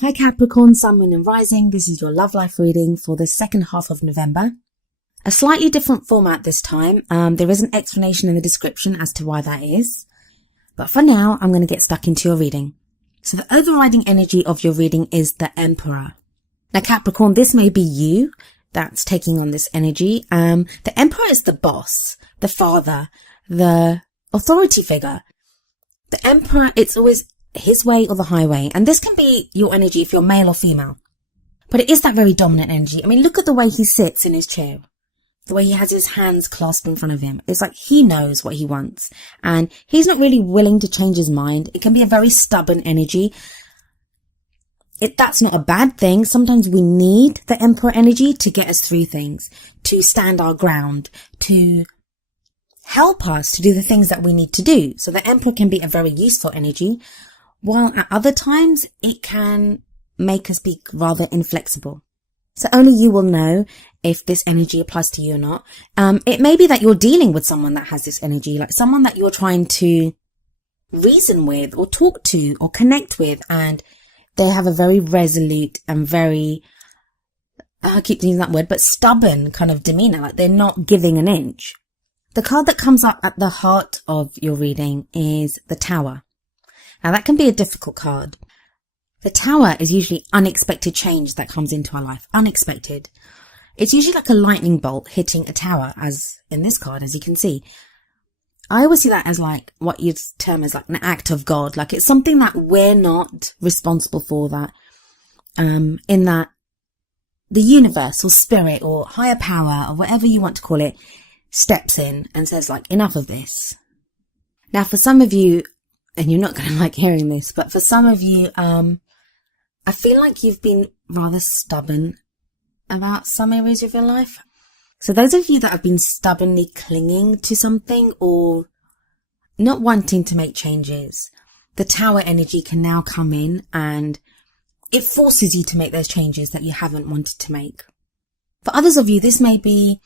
Hi Capricorn, Sun, Moon and Rising. This is your love life reading for the second half of November. A slightly different format this time. There is an explanation in the description as to why that is. But for now, I'm going to get stuck into your reading. So the overriding energy of your reading is the Emperor. Now Capricorn, this may be you that's taking on this energy. The Emperor is the boss, the father, the authority figure. The Emperor, it's always his way or the highway. And this can be your energy if you're male or female. But it is that very dominant energy. I mean, look at the way he sits in his chair. The way he has his hands clasped in front of him. It's like he knows what he wants. And he's not really willing to change his mind. It can be a very stubborn energy. That's not a bad thing. Sometimes we need the Emperor energy to get us through things. To stand our ground. To help us to do the things that we need to do. So the Emperor can be a very useful energy. While at other times, it can make us be rather inflexible. So only you will know if this energy applies to you or not. It may be that you're dealing with someone that has this energy, like someone that you're trying to reason with or talk to or connect with, and they have a very resolute and very, I keep using that word, but stubborn kind of demeanor, like they're not giving an inch. The card that comes up at the heart of your reading is the Tower. Now that can be a difficult card. The Tower is usually unexpected change that comes into our life. Unexpected. It's usually like a lightning bolt hitting a tower, as in this card, as you can see. I always see that as like what you'd term as like an act of God. Like it's something that we're not responsible for, that in that the universe or spirit or higher power or whatever you want to call it steps in and says like, enough of this. Now for some of you, and you're not going to like hearing this, but for some of you, I feel like you've been rather stubborn about some areas of your life. So those of you that have been stubbornly clinging to something or not wanting to make changes, the Tower energy can now come in and it forces you to make those changes that you haven't wanted to make. For others of you, this may be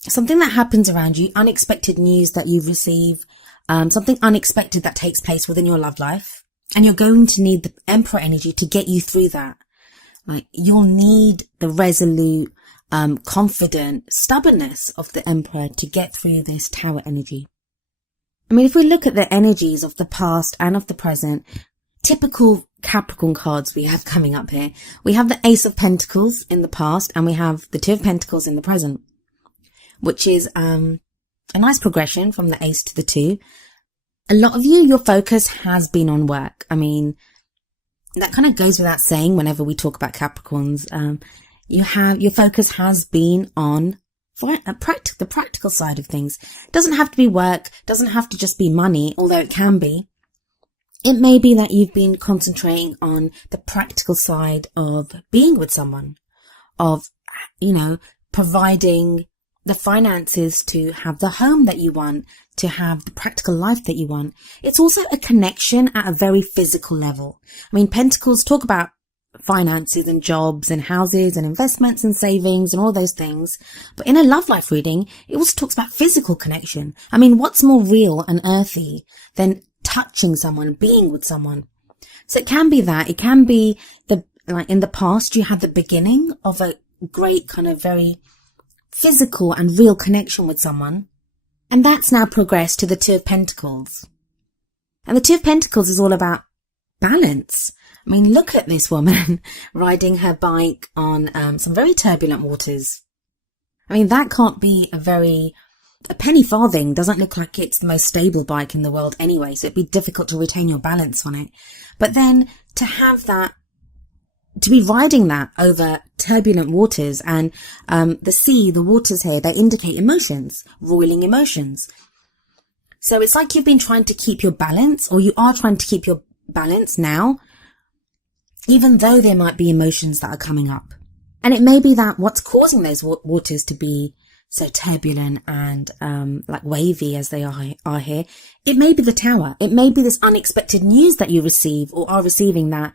something that happens around you, unexpected news that you receive, something unexpected that takes place within your love life. And you're going to need the Emperor energy to get you through that. Like you'll need the resolute, confident stubbornness of the Emperor to get through this Tower energy. I mean, if we look at the energies of the past and of the present, typical Capricorn cards we have coming up here. We have the Ace of Pentacles in the past and we have the Two of Pentacles in the present, which is a nice progression from the Ace to the Two. A lot of you, your focus has been on work. I mean, that kind of goes without saying whenever we talk about Capricorns. Your focus has been on the practical side of things. It doesn't have to be work, doesn't have to just be money, although it can be. It may be that you've been concentrating on the practical side of being with someone, of, providing the finances to have the home that you want, to have the practical life that you want. It's also a connection at a very physical level. I mean, Pentacles talk about finances and jobs and houses and investments and savings and all those things. But in a love life reading, it also talks about physical connection. I mean, what's more real and earthy than touching someone, being with someone? So it can be that. It can be like in the past, you had the beginning of a great kind of very physical and real connection with someone. And that's now progressed to the Two of Pentacles. And the Two of Pentacles is all about balance. I mean, look at this woman riding her bike on some very turbulent waters. I mean, that can't be a penny farthing doesn't look like it's the most stable bike in the world anyway, so it'd be difficult to retain your balance on it. But then to have that, to be riding that over turbulent waters, and the sea, the waters here, they indicate emotions, roiling emotions. So it's like you've been trying to keep your balance, or you are trying to keep your balance now, even though there might be emotions that are coming up. And it may be that what's causing those waters to be so turbulent and like wavy as they are here, it may be the Tower. It may be this unexpected news that you receive or are receiving that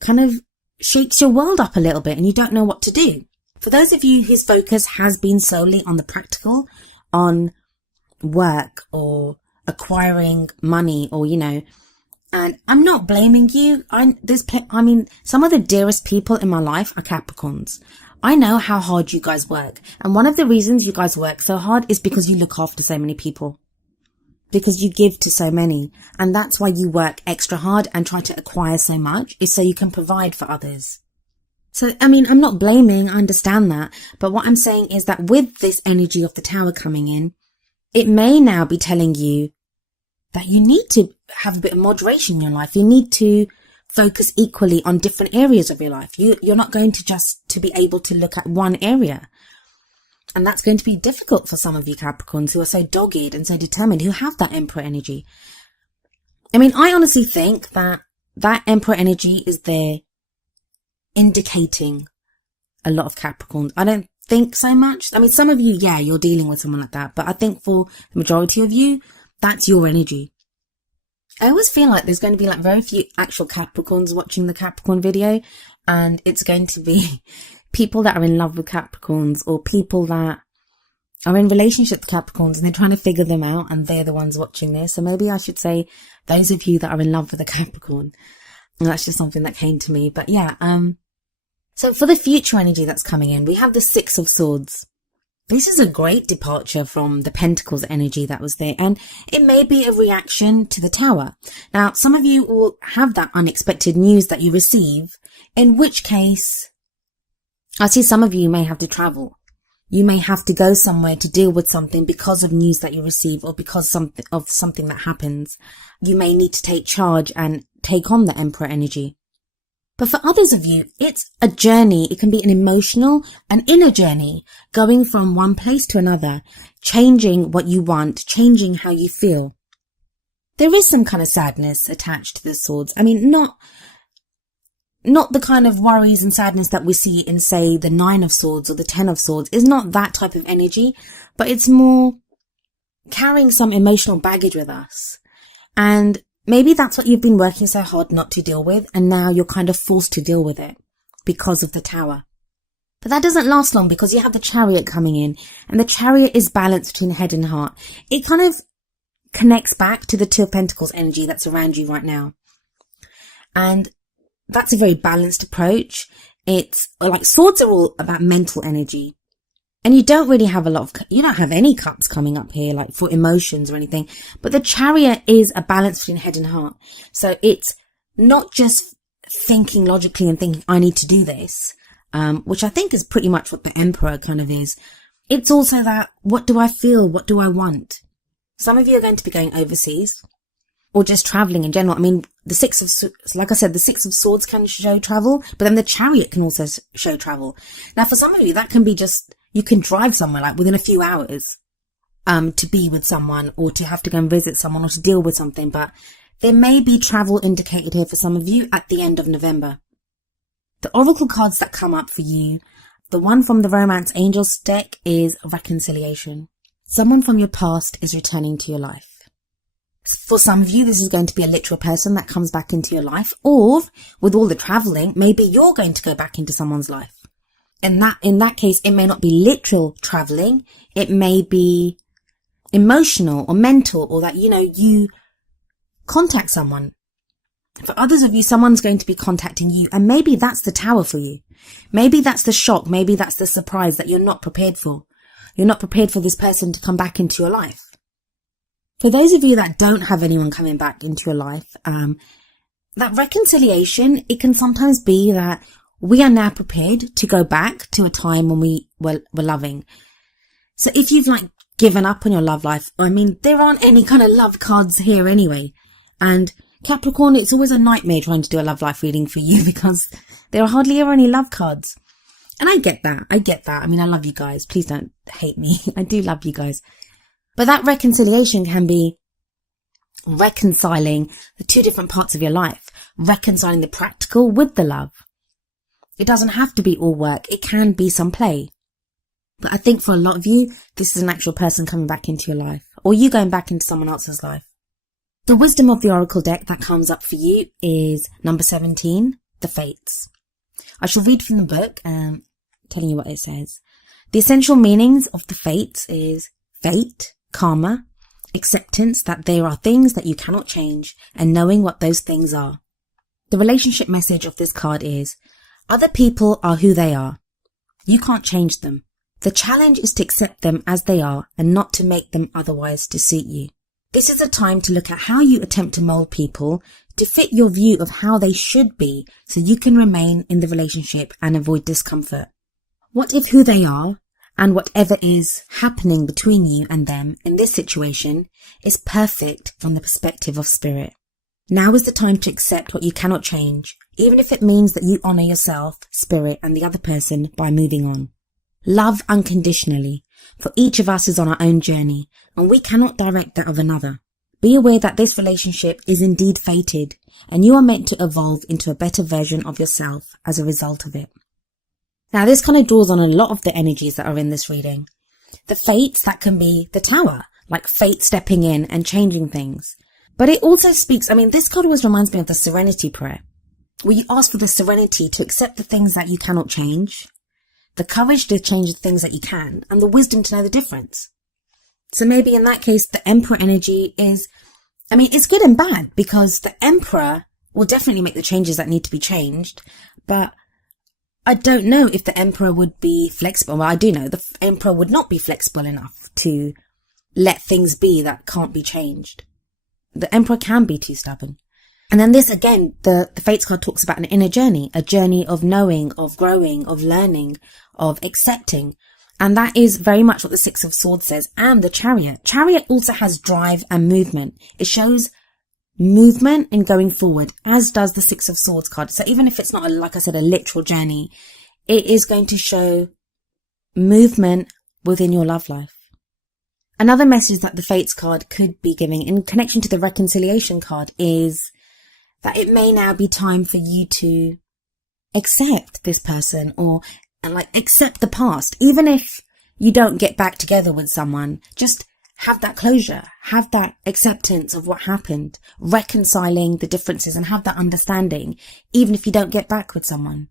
kind of shakes your world up a little bit and you don't know what to do. For those of you whose focus has been solely on the practical, on work or acquiring money or, And I'm not blaming you. Some of the dearest people in my life are Capricorns. I know how hard you guys work. And one of the reasons you guys work so hard is because you look after so many people. Because you give to so many. And that's why you work extra hard and try to acquire so much, is so you can provide for others. So, I'm not blaming, I understand that. But what I'm saying is that with this energy of the Tower coming in, it may now be telling you that you need to have a bit of moderation in your life. You need to focus equally on different areas of your life. You're not going to just to be able to look at one area. And that's going to be difficult for some of you Capricorns who are so dogged and so determined, who have that Emperor energy. I honestly think that Emperor energy is there indicating a lot of Capricorns. I don't think so much. Some of you, yeah, you're dealing with someone like that. But I think for the majority of you, that's your energy. I always feel like there's going to be like very few actual Capricorns watching the Capricorn video. And it's going to be people that are in love with Capricorns, or people that are in relationship with Capricorns and they're trying to figure them out, and they're the ones watching this. So maybe I should say those of you that are in love with a Capricorn. And that's just something that came to me. But yeah, so for the future energy that's coming in, we have the Six of Swords. This is a great departure from the Pentacles energy that was there, and it may be a reaction to the Tower. Now, some of you will have that unexpected news that you receive, in which case, I see some of you may have to travel. You may have to go somewhere to deal with something because of news that you receive, or because of something that happens. You may need to take charge and take on the Emperor energy. But for others of you, it's a journey. It can be an emotional, an inner journey, going from one place to another, changing what you want, changing how you feel. There is some kind of sadness attached to the swords. Not the kind of worries and sadness that we see in, say, the Nine of Swords or the Ten of Swords. It's not that type of energy, but it's more carrying some emotional baggage with us. And maybe that's what you've been working so hard not to deal with, and now you're kind of forced to deal with it because of the Tower. But that doesn't last long, because you have the Chariot coming in, and the Chariot is balanced between head and heart. It kind of connects back to the Two of Pentacles energy that's around you right now. And that's a very balanced approach. It's like swords are all about mental energy. And you don't really have you don't have any cups coming up here, like for emotions or anything. But the Chariot is a balance between head and heart. So it's not just thinking logically and thinking, I need to do this, which I think is pretty much what the Emperor kind of is. It's also that, what do I feel? What do I want? Some of you are going to be going overseas, or just traveling in general. The Six of Swords can show travel, but then the Chariot can also show travel. Now, for some of you, that can be just, you can drive somewhere like within a few hours, to be with someone, or to have to go and visit someone, or to deal with something. But there may be travel indicated here for some of you at the end of November. The Oracle cards that come up for you, the one from the Romance Angels deck is reconciliation. Someone from your past is returning to your life. For some of you, this is going to be a literal person that comes back into your life, or with all the traveling, maybe you're going to go back into someone's life. And in that case, it may not be literal traveling. It may be emotional or mental, or that, you contact someone. For others of you, someone's going to be contacting you, and maybe that's the Tower for you. Maybe that's the shock. Maybe that's the surprise that you're not prepared for. You're not prepared for this person to come back into your life. For those of you that don't have anyone coming back into your life, that reconciliation, it can sometimes be that we are now prepared to go back to a time when we were loving. So if you've given up on your love life, there aren't any kind of love cards here anyway. And Capricorn, it's always a nightmare trying to do a love life reading for you, because there are hardly ever any love cards. And I get that. I love you guys. Please don't hate me. I do love you guys. But that reconciliation can be reconciling the two different parts of your life, reconciling the practical with the love. It doesn't have to be all work. It can be some play. But I think for a lot of you, this is an actual person coming back into your life, or you going back into someone else's life. The wisdom of the Oracle deck that comes up for you is number 17, the Fates. I shall read from the book, telling you what it says. The essential meanings of the Fates is fate, karma, acceptance that there are things that you cannot change, and knowing what those things are. The relationship message of this card is, other people are who they are. You can't change them. The challenge is to accept them as they are and not to make them otherwise to suit you. This is a time to look at how you attempt to mold people to fit your view of how they should be so you can remain in the relationship and avoid discomfort. What if who they are and whatever is happening between you and them in this situation is perfect from the perspective of spirit? Now is the time to accept what you cannot change, even if it means that you honor yourself, spirit, and the other person by moving on. Love unconditionally, for each of us is on our own journey, and we cannot direct that of another. Be aware that this relationship is indeed fated, and you are meant to evolve into a better version of yourself as a result of it. Now, this kind of draws on a lot of the energies that are in this reading. The fates, that can be the tower, like fate stepping in and changing things. But it also speaks, this card always reminds me of the serenity prayer, where you ask for the serenity to accept the things that you cannot change, the courage to change the things that you can, and the wisdom to know the difference. So maybe in that case, the Emperor energy is, it's good and bad, because the Emperor will definitely make the changes that need to be changed, but I don't know if the Emperor would be flexible. Well, I do know the Emperor would not be flexible enough to let things be that can't be changed. The Emperor can be too stubborn. And then this again, the Fates card talks about an inner journey, a journey of knowing, of growing, of learning, of accepting. And that is very much what the Six of Swords says, and the Chariot. Chariot also has drive and movement. It shows movement in going forward, as does the Six of Swords card. So even if it's not, like I said, a literal journey, it is going to show movement within your love life. Another message that the Fates card could be giving in connection to the Reconciliation card is that it may now be time for you to accept this person and accept the past. Even if you don't get back together with someone, just have that closure, have that acceptance of what happened, reconciling the differences and have that understanding, even if you don't get back with someone.